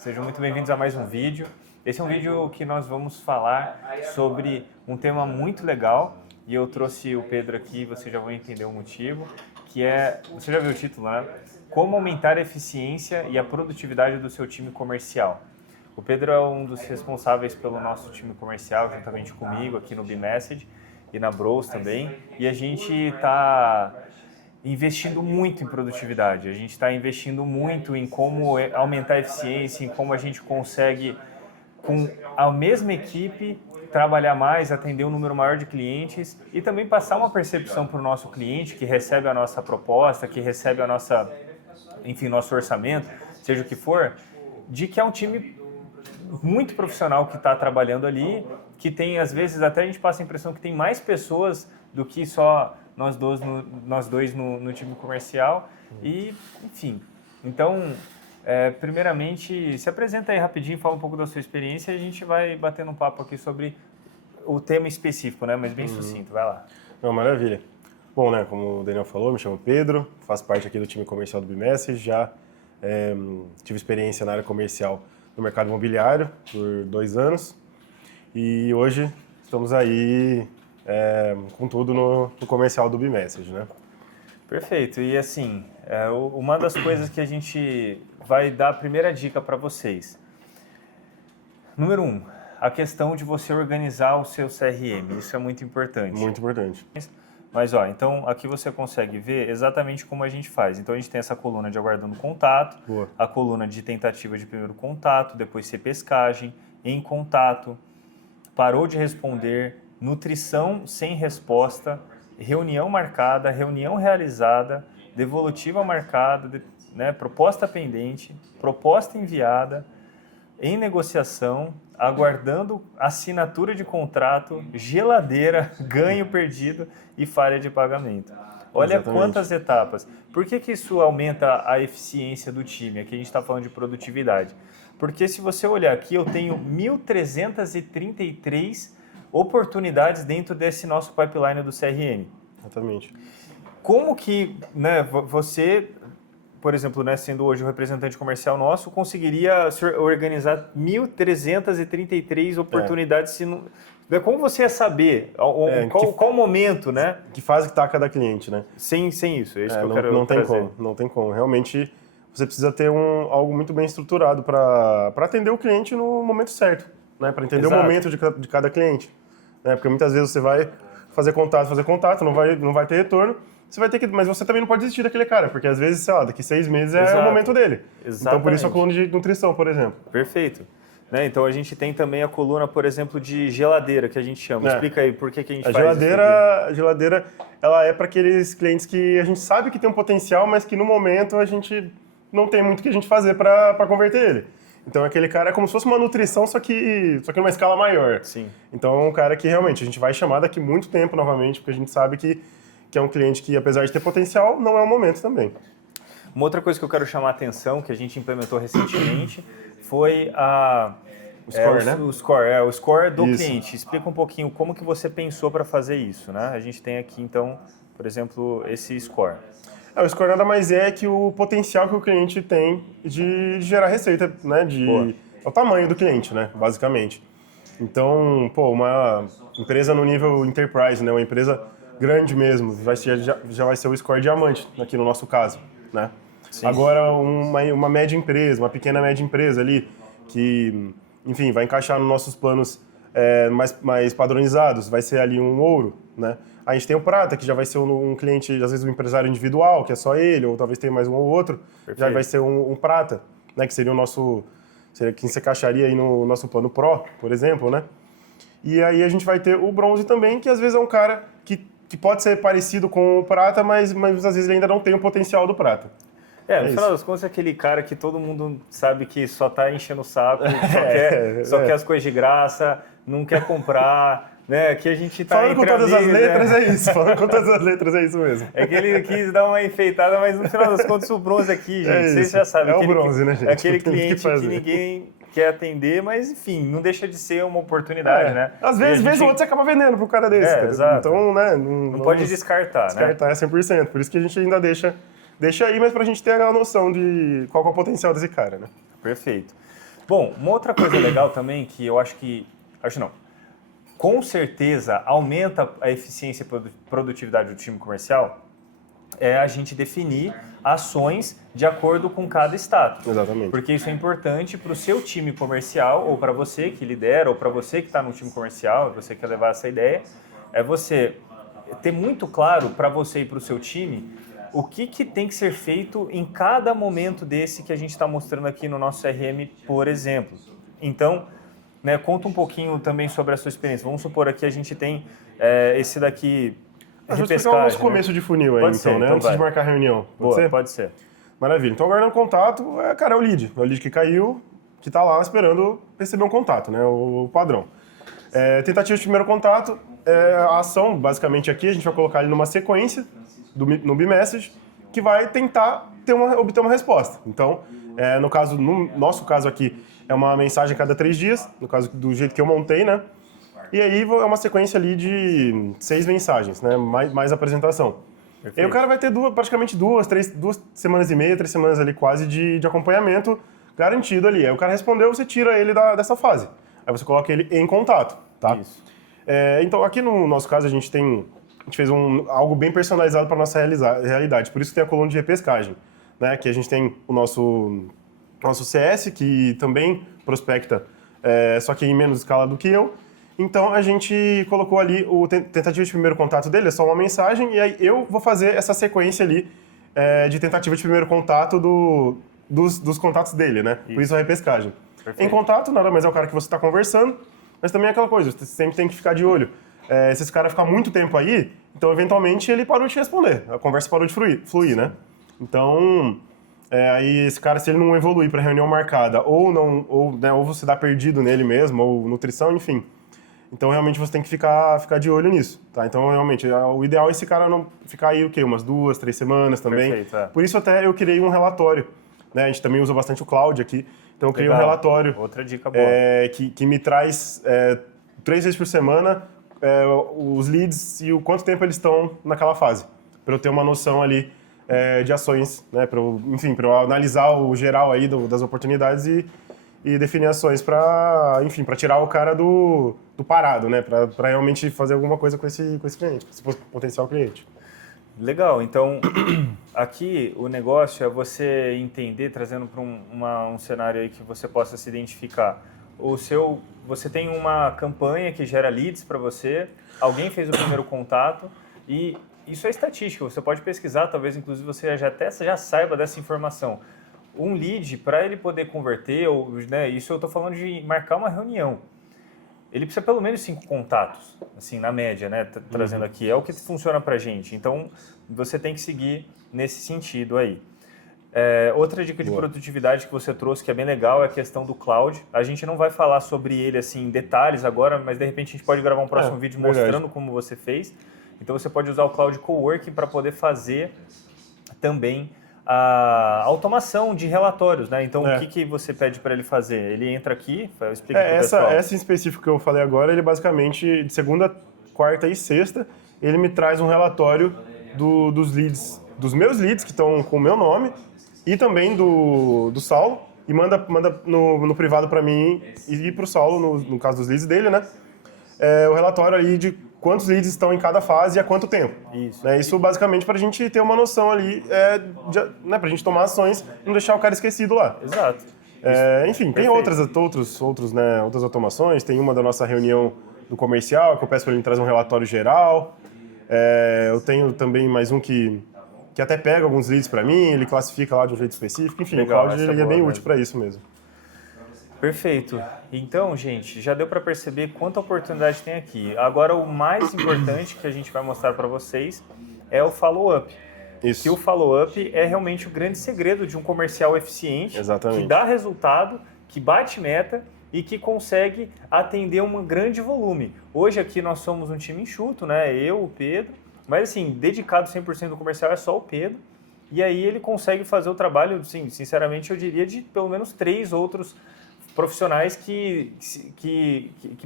sejam muito bem-vindos a mais um vídeo. Esse é um vídeo que nós vamos falar sobre um tema muito legal e eu trouxe o Pedro aqui, vocês já vão entender o motivo, que é, você já viu o título, né? Como aumentar a eficiência e a produtividade do seu time comercial. O Pedro é um dos responsáveis pelo nosso time comercial, juntamente comigo aqui no B-Message e na Bros também, e a gente está investindo muito em produtividade, a gente está investindo muito em como aumentar a eficiência, em como a gente consegue, com a mesma equipe, trabalhar mais, atender um número maior de clientes e também passar uma percepção para o nosso cliente que recebe a nossa proposta, que recebe a nossa, enfim, nosso orçamento, seja o que for, de que é um time muito profissional que está trabalhando ali, que tem, às vezes, até a gente passa a impressão que tem mais pessoas do que só nós dois no time comercial e, enfim. Então, primeiramente, se apresenta aí rapidinho, fala um pouco da sua experiência e a gente vai batendo um papo aqui sobre o tema específico, né? Mas bem sucinto, vai lá. Não, maravilha. Bom, né, como o Daniel falou, me chamo Pedro, faço parte aqui do time comercial do B-Message, já tive experiência na área comercial no mercado imobiliário por 2 anos e hoje estamos aí com tudo no comercial do B-Message, né? Perfeito. E assim, uma das coisas que a gente vai dar a primeira dica para vocês. Número 1, a questão de você organizar o seu CRM. Isso é muito importante. Muito importante. Mas, então aqui você consegue ver exatamente como a gente faz. Então, a gente tem essa coluna de aguardando contato, Boa. a coluna de tentativa de primeiro contato, depois repescagem, em contato, parou de responder, nutrição sem resposta, reunião marcada, reunião realizada, devolutiva marcada, né, proposta pendente, proposta enviada, em negociação, aguardando assinatura de contrato, geladeira, ganho perdido e falha de pagamento. Olha Exatamente. Quantas etapas. Por que isso aumenta a eficiência do time? Aqui a gente está falando de produtividade. Porque se você olhar aqui, eu tenho 1.333 oportunidades dentro desse nosso pipeline do CRM. Exatamente. Como que, né, você, por exemplo, né, sendo hoje o representante comercial nosso, conseguiria organizar 1.333 oportunidades? Se não, como você ia saber qual momento, né? Que fase que está cada cliente, né? Sem isso, é isso que eu quero não tem trazer. como, não tem como. Realmente, você precisa ter algo muito bem estruturado para atender o cliente no momento certo, né? Para entender Exato. o momento de cada cliente, né? Porque muitas vezes você vai fazer contato, não vai ter retorno. Você vai ter que, mas você também não pode desistir daquele cara, porque às vezes, sei lá, daqui 6 meses é o momento dele. Exatamente. Então, por isso a coluna de nutrição, por exemplo. Perfeito. Né? Então, a gente tem também a coluna, por exemplo, de geladeira, que a gente chama. Explica aí por que a gente faz A geladeira, ela é para aqueles clientes que a gente sabe que tem um potencial, mas que no momento a gente não tem muito o que a gente fazer para converter ele. Então, aquele cara é como se fosse uma nutrição, só que numa escala maior. Sim. Então, é um cara que realmente a gente vai chamar daqui muito tempo novamente, porque a gente sabe que é um cliente que, apesar de ter potencial, não é o momento também. Uma outra coisa que eu quero chamar a atenção, que a gente implementou recentemente, foi o score, né? O score do cliente. Explica um pouquinho como que você pensou para fazer isso, né? A gente tem aqui, então, por exemplo, esse score. O score nada mais é que o potencial que o cliente tem de gerar receita, né? É o tamanho do cliente, né? Basicamente. Então, uma empresa no nível enterprise, né? Uma empresa grande mesmo, já vai ser o score diamante, aqui no nosso caso, né? Sim. Agora, uma média empresa, uma pequena média empresa ali, que, enfim, vai encaixar nos nossos planos mais padronizados, vai ser ali um ouro, né? A gente tem o prata, que já vai ser um cliente, às vezes um empresário individual, que é só ele, ou talvez tenha mais um ou outro. Perfeito. Já vai ser um prata, né? Que seria quem se encaixaria aí no nosso plano Pro, por exemplo, né? E aí a gente vai ter o bronze também, que às vezes é um cara que pode ser parecido com o prata, mas às vezes ele ainda não tem o potencial do prata. No final das contas, é aquele cara que todo mundo sabe que só tá enchendo o saco, só quer as coisas de graça, não quer comprar, né? Aqui a gente tá falando com todas as letras, é isso. Falando com todas as letras, é isso mesmo. É que ele quis dar uma enfeitada, mas no final das contas, o bronze aqui, gente, vocês já sabem. É o bronze, né, gente? É aquele cliente que ninguém quer atender, mas enfim, não deixa de ser uma oportunidade, né? Às vezes, vez ou outra, você acaba vendendo pro cara desse. Exato. Então, né? Não pode descartar, né? Descartar 100%. Por isso que a gente ainda deixa aí, mas pra gente ter a noção de qual é o potencial desse cara, né? Perfeito. Bom, uma outra coisa legal também que eu acho que... Acho não. Com certeza aumenta a eficiência e produtividade do time comercial é a gente definir ações de acordo com cada status. Exatamente. Porque isso é importante para o seu time comercial, ou para você que lidera, ou para você que está no time comercial, você quer levar essa ideia, é você ter muito claro para você e para o seu time o que tem que ser feito em cada momento desse que a gente está mostrando aqui no nosso CRM, por exemplo. Então, né, conta um pouquinho também sobre a sua experiência. Vamos supor aqui a gente tem esse daqui... Vamos explicar o nosso começo de funil aí, então, né? Antes de marcar a reunião. Pode ser? Pode ser. Maravilha. Então, aguardando contato, cara, é o lead. É o lead que caiu, que está lá esperando receber um contato, né? O padrão. Tentativa de primeiro contato, a ação, basicamente aqui, a gente vai colocar ele numa sequência no B-Message, que vai tentar obter uma resposta. Então, no nosso caso aqui, é uma mensagem a cada 3 dias, no caso do jeito que eu montei, né? E aí é uma sequência ali de 6 mensagens, né? Mais apresentação. Perfeito. E aí o cara vai ter praticamente 2 semanas e meia, 3 semanas ali quase de acompanhamento garantido ali. Aí o cara respondeu, você tira ele dessa fase. Aí você coloca ele em contato, tá? Isso. Então aqui no nosso caso a gente fez algo bem personalizado para nossa realidade. Por isso que tem a coluna de repescagem, né? Que a gente tem o nosso CS, que também prospecta, só que em menos escala do que eu. Então, a gente colocou ali o tentativa de primeiro contato dele, é só uma mensagem, e aí eu vou fazer essa sequência ali de tentativa de primeiro contato dos contatos dele, né? Isso. Por isso a repescagem. Perfeito. Em contato, nada mais é o cara que você está conversando, mas também é aquela coisa, você sempre tem que ficar de olho. Se esse cara ficar muito tempo aí, então, eventualmente, ele parou de te responder, a conversa parou de fluir, né? Então... aí esse cara, se ele não evoluir para reunião marcada, ou você dá perdido nele mesmo, ou nutrição, enfim. Então, realmente, você tem que ficar de olho nisso, tá? Então, realmente, o ideal é esse cara não ficar aí, umas 2, 3 semanas também. Perfeito, Por isso, até eu criei um relatório, né? A gente também usa bastante o Cloud aqui. Então, eu criei um relatório. Outra dica boa. Que me traz 3 vezes por semana os leads e o quanto tempo eles estão naquela fase. Para eu ter uma noção ali de ações, né? Para eu analisar o geral aí das oportunidades e definir ações para tirar o cara do parado, né? Para realmente fazer alguma coisa com esse cliente, com esse potencial cliente. Legal, então aqui o negócio é você entender, trazendo para um cenário aí que você possa se identificar. Você tem uma campanha que gera leads para você, alguém fez o primeiro contato e isso é estatística, você pode pesquisar, talvez inclusive você já saiba dessa informação. Um lead, para ele poder converter, né, isso eu estou falando de marcar uma reunião, ele precisa pelo menos 5 contatos, assim, na média, né, trazendo aqui, é o que funciona para a gente. Então, você tem que seguir nesse sentido aí. Outra dica de produtividade que você trouxe, que é bem legal, é a questão do cloud. A gente não vai falar sobre ele assim, em detalhes agora, mas de repente a gente pode gravar um próximo vídeo mostrando como você fez. Então, você pode usar o Cloud Coworking para poder fazer também a automação de relatórios, né? Então, o que você pede para ele fazer? Ele entra aqui, explica para o pessoal. Essa em específico que eu falei agora, ele basicamente, de segunda, quarta e sexta, ele me traz um relatório dos leads, dos meus leads que estão com o meu nome e também do Saulo, e manda no privado para mim e para o Saulo, no caso dos leads dele, né? O relatório aí de quantos leads estão em cada fase e há quanto tempo. Isso basicamente para a gente ter uma noção ali, para a gente tomar ações e não deixar o cara esquecido lá. Exato. Enfim, tem outras automações, tem uma da nossa reunião do comercial, que eu peço para ele trazer um relatório geral. Eu tenho também mais um que até pega alguns leads para mim, ele classifica lá de um jeito específico. Enfim, legal, o Cloud ele é bem útil para isso mesmo. Perfeito. Então, gente, já deu para perceber quanta oportunidade tem aqui. Agora, o mais importante que a gente vai mostrar para vocês é o follow-up. Isso. Que o follow-up é realmente o grande segredo de um comercial eficiente. Exatamente. Que dá resultado, que bate meta e que consegue atender um grande volume. Hoje aqui nós somos um time enxuto, né? Eu, o Pedro, mas assim, dedicado 100% do comercial é só o Pedro. E aí ele consegue fazer o trabalho, sim, sinceramente eu diria, de pelo menos 3 outros profissionais que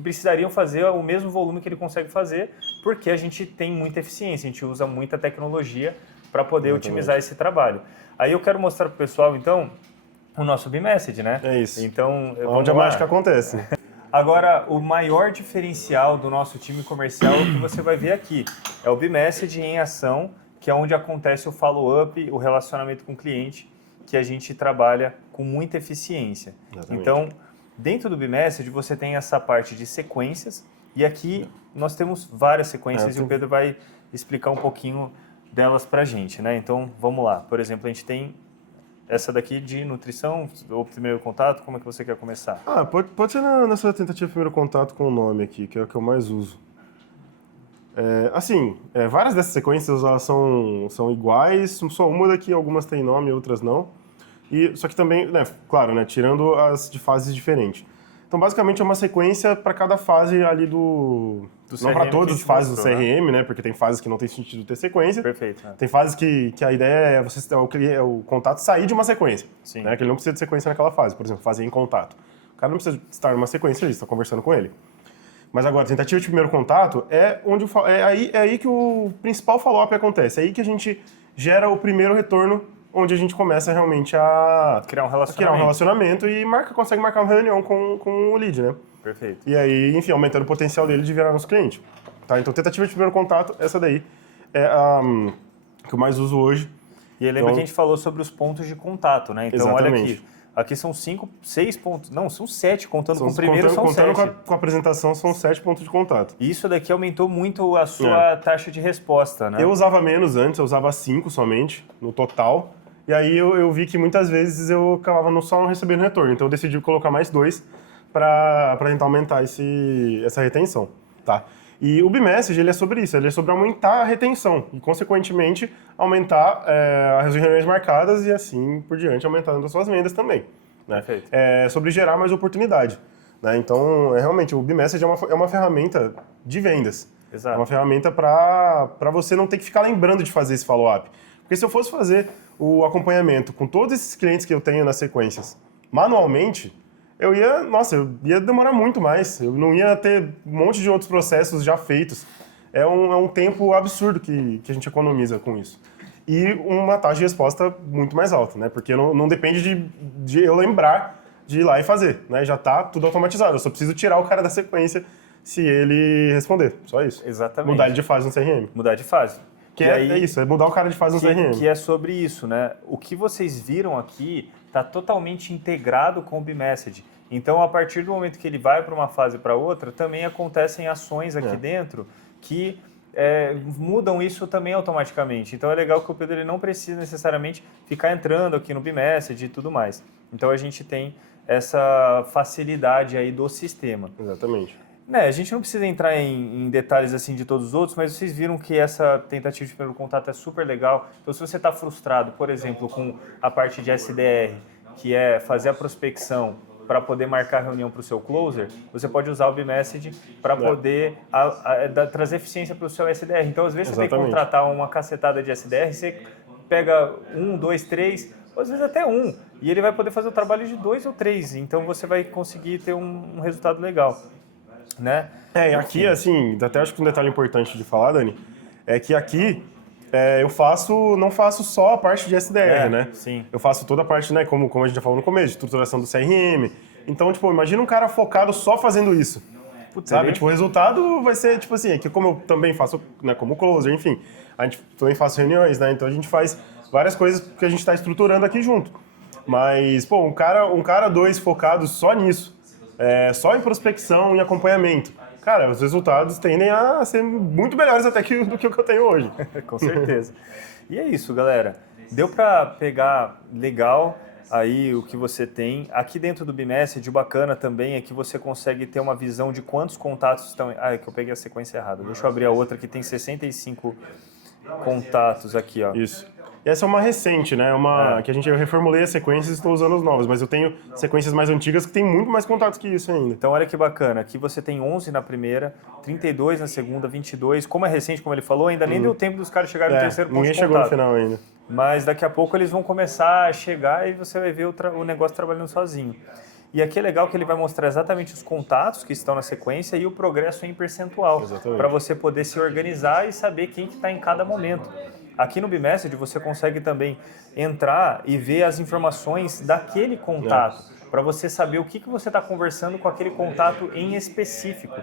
precisariam fazer o mesmo volume que ele consegue fazer, porque a gente tem muita eficiência, a gente usa muita tecnologia para poder otimizar esse trabalho. Aí eu quero mostrar para o pessoal, então, o nosso B-Message, né? É isso. Então, onde a mágica acontece. Agora, o maior diferencial do nosso time comercial é o que você vai ver aqui. É o B-Message em ação, que é onde acontece o follow-up, o relacionamento com o cliente, que a gente trabalha com muita eficiência. Exatamente. Então, dentro do B-Message, você tem essa parte de sequências, e aqui nós temos várias sequências, e o Pedro vai explicar um pouquinho delas pra gente, né? Então, vamos lá. Por exemplo, a gente tem essa daqui de nutrição, ou primeiro contato, como é que você quer começar? Pode ser nessa tentativa de primeiro contato com o nome aqui, que é o que eu mais uso. Várias dessas sequências elas são iguais, só uma daqui, algumas têm nome, outras não. Só que também, né, claro, né, tirando as de fases diferentes. Então, basicamente, é uma sequência para cada fase ali do não para todas as fases do CRM, né? Porque tem fases que não tem sentido ter sequência. Perfeito. Né? Tem fases que a ideia é o contato sair de uma sequência. Sim. Né? Que ele não precisa de sequência naquela fase. Por exemplo, fase em contato. O cara não precisa estar numa sequência, ele está conversando com ele. Mas agora, tentativa de primeiro contato é aí que o principal follow-up acontece. É aí que a gente gera o primeiro retorno, onde a gente começa realmente a criar um relacionamento e consegue marcar uma reunião com o lead, né? Perfeito. E aí, enfim, aumentando o potencial dele de virar nosso cliente. Tá? Então, tentativa de primeiro contato, essa daí é a que eu mais uso hoje. E aí lembra que a gente falou sobre os pontos de contato, né? Então, exatamente. Olha aqui. Aqui são 6 pontos. Não, são 7, contando com o primeiro são 7. Contando com a apresentação, são 7 pontos de contato. E isso daqui aumentou muito a sua taxa de resposta, né? Eu usava menos antes, eu usava 5 somente, no total. E aí eu vi que muitas vezes eu acabava só não recebendo retorno. Então eu decidi colocar mais 2 para tentar aumentar essa retenção, tá? E o B-Message, ele é sobre isso, ele é sobre aumentar a retenção e, consequentemente, aumentar as reuniões marcadas e, assim por diante, aumentando as suas vendas também. Né? Perfeito. É sobre gerar mais oportunidade. Né? Então, realmente, o B-Message é uma ferramenta de vendas. Exato. É uma ferramenta para você não ter que ficar lembrando de fazer esse follow-up. Porque se eu fosse fazer o acompanhamento com todos esses clientes que eu tenho nas sequências manualmente, eu ia demorar muito mais. Eu não ia ter um monte de outros processos já feitos. É um tempo absurdo que a gente economiza com isso. E uma taxa de resposta muito mais alta, né? Porque não depende de eu lembrar de ir lá e fazer, né? Já está tudo automatizado. Eu só preciso tirar o cara da sequência se ele responder. Só isso. Exatamente. Mudar ele de fase no CRM. Mudar de fase. É isso, é mudar o cara de fase no CRM. Que é sobre isso, né? O que vocês viram aqui está totalmente integrado com o B-Message. Então, a partir do momento que ele vai para uma fase para outra, também acontecem ações aqui dentro que mudam isso também automaticamente. Então, é legal que o Pedro ele não precisa necessariamente ficar entrando aqui no B-Message e tudo mais. Então, a gente tem essa facilidade aí do sistema. Exatamente. A gente não precisa entrar em detalhes assim de todos os outros, mas vocês viram que essa tentativa de primeiro contato é super legal. Então, se você está frustrado, por exemplo, com a parte de SDR, que é fazer a prospecção para poder marcar a reunião para o seu closer, você pode usar o B-Message para poder trazer eficiência para o seu SDR. Então, às vezes, você tem que contratar uma cacetada de SDR, você pega 1, 2, 3, ou às vezes até 1, e ele vai poder fazer o trabalho de 2 ou 3. Então, você vai conseguir ter um resultado legal. Né? E aqui, assim, até acho que um detalhe importante de falar, Dani, é que aqui eu não faço só a parte de SDR, né? Sim. Eu faço toda a parte, né, como a gente já falou no começo, de estruturação do CRM. Então, tipo, imagina um cara focado só fazendo isso. Sabe? Tipo, o resultado vai ser, tipo assim, que como eu também faço, né, como closer, enfim, a gente também faz reuniões, né? Então a gente faz várias coisas que a gente está estruturando aqui junto. Mas, pô, um cara 2 focado só nisso, só em prospecção e acompanhamento. Cara, os resultados tendem a ser muito melhores até do que o que eu tenho hoje. Com certeza. E é isso, galera. Deu para pegar legal aí o que você tem. Aqui dentro do B-Message, o bacana também é que você consegue ter uma visão de quantos contatos estão... é que eu peguei a sequência errada. Deixa eu abrir a outra que tem 65 contatos aqui, ó. Isso. E essa é uma recente, né? Que eu reformulei as sequências e estou usando as novas, mas eu tenho sequências mais antigas que tem muito mais contatos que isso ainda. Então, olha que bacana. Aqui você tem 11 na primeira, 32 na segunda, 22. Como é recente, como ele falou, ainda nem deu tempo dos caras chegarem no terceiro ponto de contato. Ninguém chegou no final ainda. Mas daqui a pouco eles vão começar a chegar e você vai ver o negócio trabalhando sozinho. E aqui é legal que ele vai mostrar exatamente os contatos que estão na sequência e o progresso em percentual, para você poder se organizar e saber quem que está em cada momento. Aqui no Bmessage você consegue também entrar e ver as informações daquele contato, para você saber o que você está conversando com aquele contato em específico,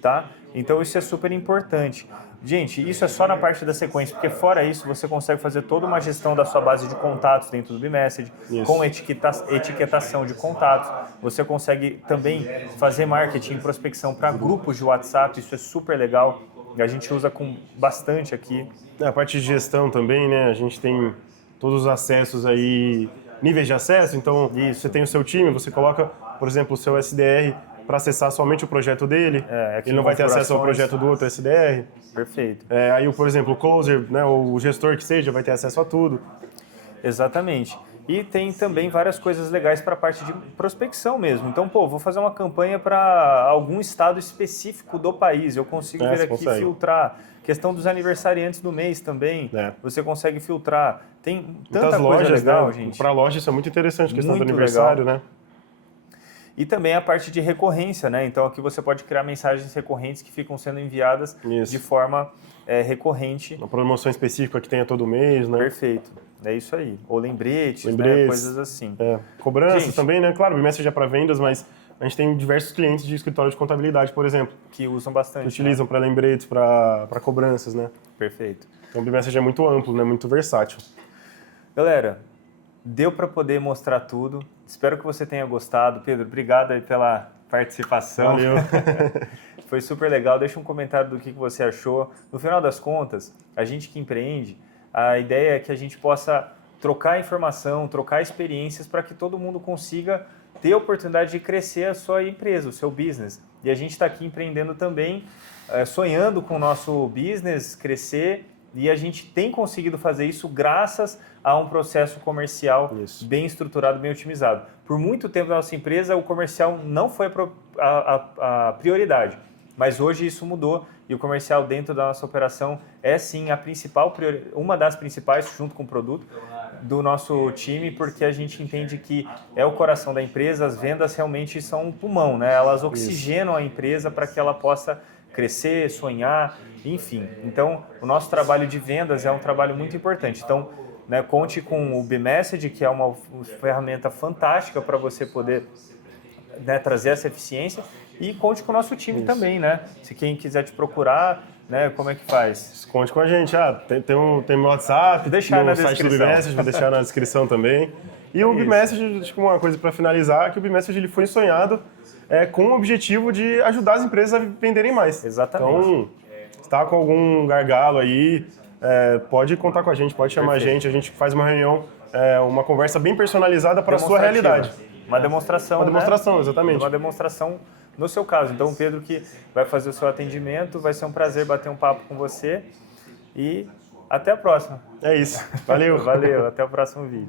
tá? Então isso é super importante. Gente, isso é só na parte da sequência, porque fora isso você consegue fazer toda uma gestão da sua base de contatos dentro do Bmessage, com etiquetação de contatos. Você consegue também fazer marketing e prospecção para grupos de WhatsApp, isso é super legal. A gente usa bastante aqui. A parte de gestão também, né? A gente tem todos os acessos aí, níveis de acesso. Então, você tem o seu time, você coloca, por exemplo, o seu SDR para acessar somente o projeto dele. Ele não vai ter acesso ao projeto do outro SDR. Perfeito. Aí, por exemplo, o closer, né, o gestor que seja, vai ter acesso a tudo. Exatamente. E tem também várias coisas legais para a parte de prospecção mesmo. Então, vou fazer uma campanha para algum estado específico do país. Eu consigo vir aqui filtrar. Questão dos aniversariantes do mês também. Você consegue filtrar. Tem tanta coisa legal, gente. Para loja isso é muito interessante, a questão do aniversário, né? E também a parte de recorrência, né? Então aqui você pode criar mensagens recorrentes que ficam sendo enviadas de forma recorrente. Uma promoção específica que tenha todo mês, né? Perfeito. É isso aí. Ou lembretes. Né? Coisas assim. Cobranças também, né? Claro, o Bmessage é para vendas, mas a gente tem diversos clientes de escritório de contabilidade, por exemplo. Que usam bastante. Que utilizam para lembretes, para cobranças, né? Perfeito. Então o Bmessage é muito amplo, né? Muito versátil. Galera, deu para poder mostrar tudo. Espero que você tenha gostado. Pedro, obrigado aí pela participação. Valeu. Foi super legal. Deixa um comentário do que você achou. No final das contas, a gente que empreende, a ideia é que a gente possa trocar informação, trocar experiências para que todo mundo consiga ter a oportunidade de crescer a sua empresa, o seu business. E a gente está aqui empreendendo também, sonhando com o nosso business crescer, e a gente tem conseguido fazer isso graças a um processo comercial bem estruturado, bem otimizado. Por muito tempo na nossa empresa, o comercial não foi a prioridade, mas hoje isso mudou e o comercial dentro da nossa operação é sim a principal, uma das principais, junto com o produto, do nosso time, porque a gente entende que é o coração da empresa, as vendas realmente são um pulmão, né? Elas oxigenam a empresa para que ela possa crescer, sonhar, enfim. Então, o nosso trabalho de vendas é um trabalho muito importante. Então, né, conte com o Bmessage, que é uma ferramenta fantástica para você poder, né, trazer essa eficiência, e conte com o nosso time também, né? Se quem quiser te procurar, né, como é que faz? Conte com a gente. Tem meu WhatsApp, no site do Bmessage, vou deixar na descrição também. E o Bmessage, acho que uma coisa para finalizar, que o Bmessage ele foi sonhado com o objetivo de ajudar as empresas a venderem mais. Exatamente. Então, se está com algum gargalo aí, pode contar com a gente, pode chamar a gente faz uma reunião, uma conversa bem personalizada para a sua realidade. Uma demonstração, Uma demonstração, exatamente. Uma demonstração no seu caso. Então, o Pedro que vai fazer o seu atendimento, vai ser um prazer bater um papo com você e até a próxima. É isso. Valeu. Valeu, até o próximo vídeo.